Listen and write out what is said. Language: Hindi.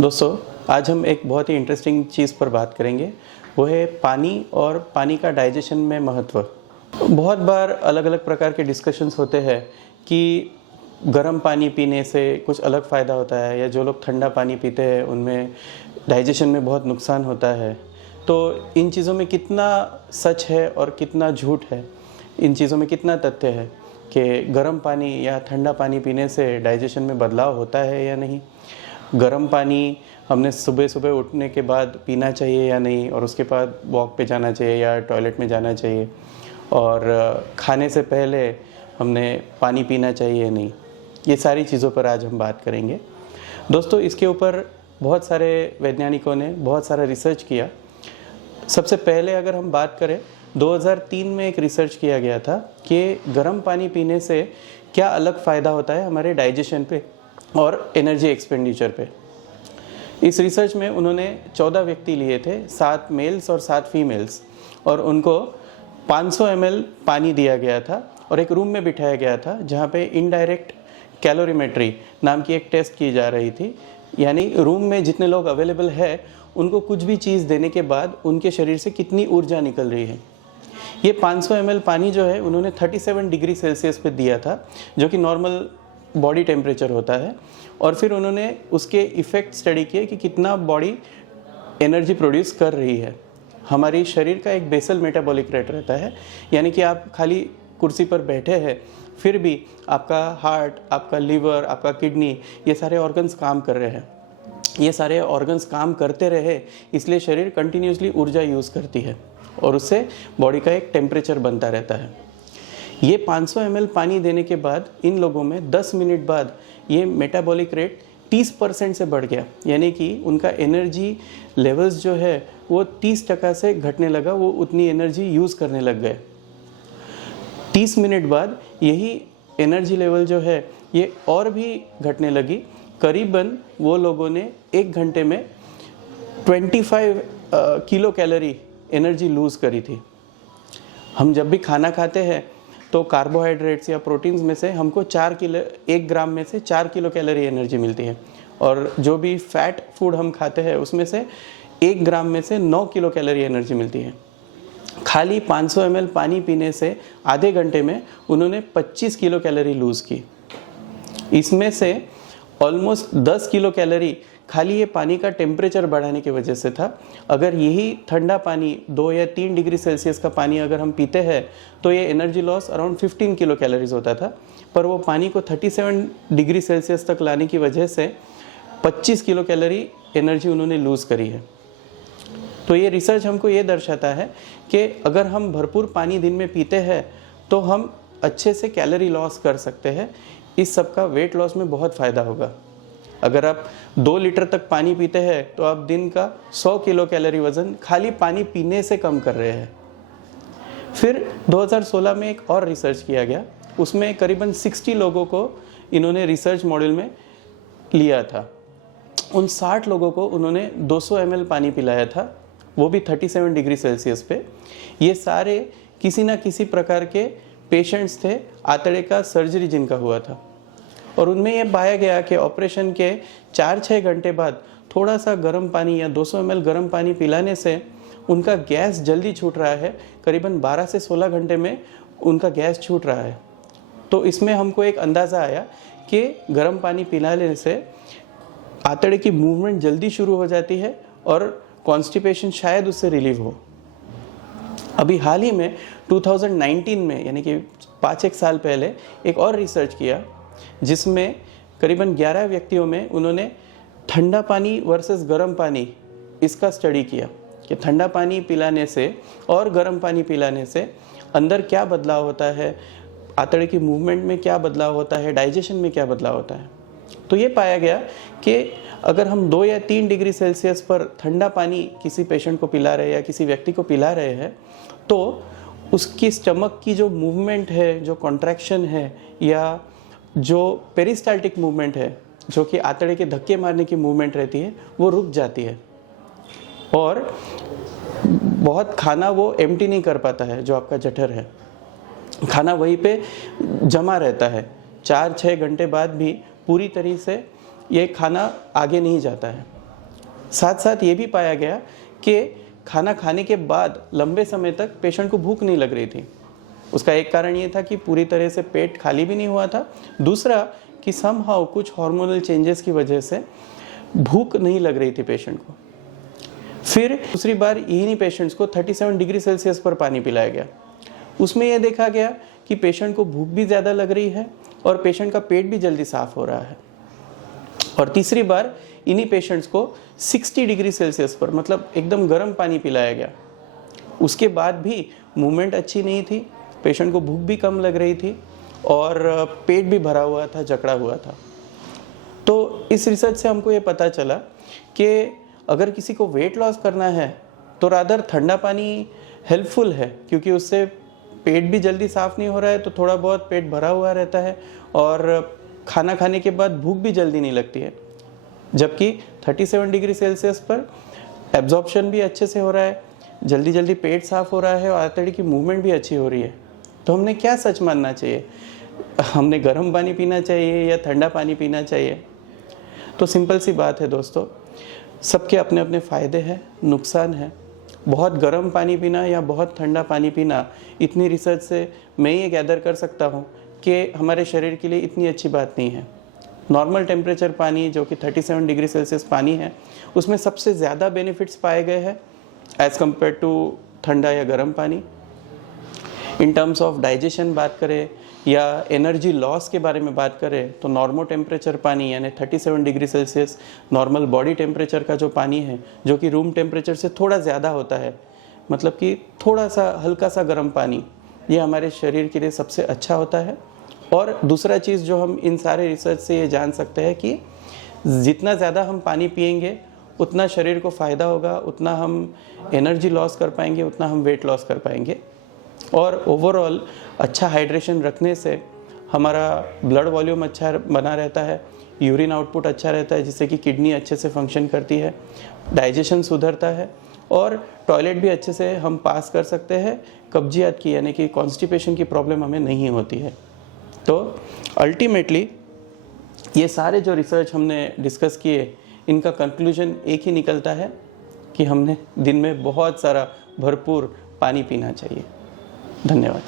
दोस्तों, आज हम एक बहुत ही इंटरेस्टिंग चीज़ पर बात करेंगे। वो है पानी और पानी का डाइजेशन में महत्व। बहुत बार अलग अलग प्रकार के डिस्कशंस होते हैं कि गर्म पानी पीने से कुछ अलग फ़ायदा होता है, या जो लोग ठंडा पानी पीते हैं उनमें डाइजेशन में बहुत नुकसान होता है। तो इन चीज़ों में कितना सच है और कितना झूठ है, इन चीज़ों में कितना तथ्य है कि गर्म पानी या ठंडा पानी पीने से डाइजेशन में बदलाव होता है या नहीं, गर्म पानी हमने सुबह सुबह उठने के बाद पीना चाहिए या नहीं, और उसके बाद वॉक पे जाना चाहिए या टॉयलेट में जाना चाहिए, और खाने से पहले हमने पानी पीना चाहिए या नहीं, ये सारी चीज़ों पर आज हम बात करेंगे। दोस्तों, इसके ऊपर बहुत सारे वैज्ञानिकों ने बहुत सारा रिसर्च किया। सबसे पहले अगर हम बात करें, 2003 में एक रिसर्च किया गया था कि गर्म पानी पीने से क्या अलग फ़ायदा होता है हमारे डाइजेशन पे और एनर्जी एक्सपेंडिचर पे। इस रिसर्च में उन्होंने 14 व्यक्ति लिए थे, 7 मेल्स और 7 फीमेल्स, और उनको 500 ml पानी दिया गया था और एक रूम में बिठाया गया था जहाँ पे इनडायरेक्ट कैलोरीमेट्री नाम की एक टेस्ट की जा रही थी। यानी रूम में जितने लोग अवेलेबल है उनको कुछ भी चीज़ देने के बाद उनके शरीर से कितनी ऊर्जा निकल रही है। ये 500 ml पानी जो है उन्होंने 37 डिग्री सेल्सियस पे दिया था, जो कि नॉर्मल बॉडी टेम्परेचर होता है, और फिर उन्होंने उसके इफ़ेक्ट स्टडी किए कि कितना बॉडी एनर्जी प्रोड्यूस कर रही है। हमारी शरीर का एक बेसल मेटाबॉलिक रेट रहता है, यानी कि आप खाली कुर्सी पर बैठे हैं फिर भी आपका हार्ट, आपका लीवर, आपका किडनी, ये सारे ऑर्गन्स काम कर रहे हैं। ये सारे ऑर्गन्स काम करते रहे इसलिए शरीर कंटिन्यूसली ऊर्जा यूज़ करती है और उससे बॉडी का एक टेम्परेचर बनता रहता है। ये 500 ml पानी देने के बाद इन लोगों में 10 मिनट बाद ये मेटाबॉलिक रेट 30% से बढ़ गया, यानी कि उनका एनर्जी लेवल्स जो है वो 30% से घटने लगा, वो उतनी एनर्जी यूज़ करने लग गए। 30 मिनट बाद यही एनर्जी लेवल जो है ये और भी घटने लगी। करीबन वो लोगों ने 1 घंटे में 25 किलो कैलोरी एनर्जी लूज़ करी थी। हम जब भी खाना खाते हैं तो कार्बोहाइड्रेट्स या प्रोटीन्स में से हमको 1 ग्राम में से 4 किलो कैलोरी एनर्जी मिलती है, और जो भी फैट फूड हम खाते हैं उसमें से 1 ग्राम में से 9 किलो कैलोरी एनर्जी मिलती है। खाली 500 ml पानी पीने से आधे घंटे में उन्होंने 25 किलो कैलोरी लूज़ की। इसमें से ऑलमोस्ट 10 किलो कैलोरी खाली ये पानी का टेम्परेचर बढ़ाने की वजह से था। अगर यही ठंडा पानी 2 या 3 डिग्री सेल्सियस का पानी अगर हम पीते हैं तो ये energy loss around 15 kilo calories होता था, पर वो पानी को 37 डिग्री सेल्सियस तक लाने की वजह से 25 किलो कैलोरी एनर्जी उन्होंने लूज़ करी है। तो ये रिसर्च हमको ये दर्शाता है कि अगर हम भरपूर पानी दिन में पीते हैं तो हम अच्छे से कैलोरी लॉस कर सकते हैं। इस सब का वेट लॉस में बहुत फ़ायदा होगा। अगर आप 2 लीटर तक पानी पीते हैं तो आप दिन का 100 किलो कैलोरी वज़न खाली पानी पीने से कम कर रहे हैं। फिर 2016 में एक और रिसर्च किया गया, उसमें करीबन 60 लोगों को इन्होंने रिसर्च मॉड्यूल में लिया था। उन 60 लोगों को उन्होंने 200 ml पानी पिलाया था, वो भी 37 डिग्री सेल्सियस पे। ये सारे किसी ना किसी प्रकार के पेशेंट्स थे, आंतड़े का सर्जरी जिनका हुआ था, और उनमें ये पाया गया कि ऑपरेशन के 4-6 घंटे बाद थोड़ा सा गर्म पानी या 200 ml गर्म पानी पिलाने से उनका गैस जल्दी छूट रहा है। करीबन 12 से 16 घंटे में उनका गैस छूट रहा है। तो इसमें हमको एक अंदाज़ा आया कि गर्म पानी पिलाने से आंतड़े की मूवमेंट जल्दी शुरू हो जाती है और कॉन्स्टिपेशन शायद उससे रिलीव हो। अभी हाल ही में 2019 में, यानी कि 5-1 साल पहले, एक और रिसर्च किया जिसमें करीबन 11 व्यक्तियों में उन्होंने ठंडा पानी वर्सेस गर्म पानी इसका स्टडी किया कि ठंडा पानी पिलाने से और गर्म पानी पिलाने से अंदर क्या बदलाव होता है, आंतड़े की मूवमेंट में क्या बदलाव होता है, डाइजेशन में क्या बदलाव होता है। तो ये पाया गया कि अगर हम 2 या 3 डिग्री सेल्सियस पर ठंडा पानी किसी पेशेंट को पिला रहे हैं या किसी व्यक्ति को पिला रहे हैं तो उसकी स्टमक की जो मूवमेंट है, जो कॉन्ट्रैक्शन है, या जो पेरिस्टाल्टिक मूवमेंट है, जो कि आंतड़े के धक्के मारने की मूवमेंट रहती है, वो रुक जाती है, और बहुत खाना वो एम्प्टी नहीं कर पाता है। जो आपका जठर है, खाना वहीं पे जमा रहता है। 4-6 घंटे बाद भी पूरी तरह से ये खाना आगे नहीं जाता है। साथ साथ ये भी पाया गया कि खाना खाने के बाद लंबे समय तक पेशेंट को भूख नहीं लग रही थी। उसका एक कारण ये था कि पूरी तरह से पेट खाली भी नहीं हुआ था, दूसरा कि समहाउ कुछ हार्मोनल चेंजेस की वजह से भूख नहीं लग रही थी पेशेंट को। फिर दूसरी बार इन्हीं पेशेंट्स को 37 डिग्री सेल्सियस पर पानी पिलाया गया। उसमें यह देखा गया कि पेशेंट को भूख भी ज़्यादा लग रही है और पेशेंट का पेट भी जल्दी साफ हो रहा है। और तीसरी बार इन्हीं पेशेंट्स को 60 डिग्री सेल्सियस पर, मतलब एकदम गर्म पानी पिलाया गया। उसके बाद भी मूवमेंट अच्छी नहीं थी, पेशेंट को भूख भी कम लग रही थी और पेट भी भरा हुआ था, जकड़ा हुआ था। तो इस रिसर्च से हमको ये पता चला कि अगर किसी को वेट लॉस करना है तो रादर ठंडा पानी हेल्पफुल है, क्योंकि उससे पेट भी जल्दी साफ़ नहीं हो रहा है, तो थोड़ा बहुत पेट भरा हुआ रहता है और खाना खाने के बाद भूख भी जल्दी नहीं लगती है। जबकि 37 डिग्री सेल्सियस पर एब्जॉर्प्शन भी अच्छे से हो रहा है, जल्दी जल्दी पेट साफ़ हो रहा है और आंतड़ी की मूवमेंट भी अच्छी हो रही है। तो हमने क्या सच मानना चाहिए? हमने गर्म पानी पीना चाहिए या ठंडा पानी पीना चाहिए? तो सिंपल सी बात है दोस्तों, सबके अपने अपने फ़ायदे हैं, नुकसान है। बहुत गर्म पानी पीना या बहुत ठंडा पानी पीना, इतनी रिसर्च से मैं ये गैदर कर सकता हूँ कि हमारे शरीर के लिए इतनी अच्छी बात नहीं है। नॉर्मल टेम्परेचर पानी जो कि 37 डिग्री सेल्सियस पानी है, उसमें सबसे ज़्यादा बेनिफिट्स पाए गए हैं एज़ कम्पेयर टू ठंडा या गर्म पानी। इन टर्म्स ऑफ डाइजेशन बात करें या एनर्जी लॉस के बारे में बात करें तो नॉर्मल टेम्परेचर पानी यानी 37 degree Celsius normal body temperature का जो पानी है, जो कि रूम टेम्परेचर से थोड़ा ज़्यादा होता है, मतलब कि थोड़ा सा हल्का सा गर्म पानी, ये हमारे शरीर के लिए सबसे अच्छा होता है। और दूसरा चीज़ जो हम इन सारे रिसर्च से ये जान सकते हैं कि जितना ज़्यादा हम पानी पिएंगे उतना शरीर को फ़ायदा होगा, उतना हम एनर्जी लॉस कर पाएंगे, उतना हम वेट लॉस कर पाएंगे। और ओवरऑल अच्छा हाइड्रेशन रखने से हमारा ब्लड वॉल्यूम अच्छा बना रहता है, यूरिन आउटपुट अच्छा रहता है, जिससे कि किडनी अच्छे से फंक्शन करती है, डाइजेशन सुधरता है और टॉयलेट भी अच्छे से हम पास कर सकते हैं। कब्जियत की यानी कि कॉन्स्टिपेशन की प्रॉब्लम हमें नहीं होती है। तो अल्टीमेटली ये सारे जो रिसर्च हमने डिस्कस किए, इनका कंक्लूजन एक ही निकलता है कि हमने दिन में बहुत सारा भरपूर पानी पीना चाहिए। धन्यवाद।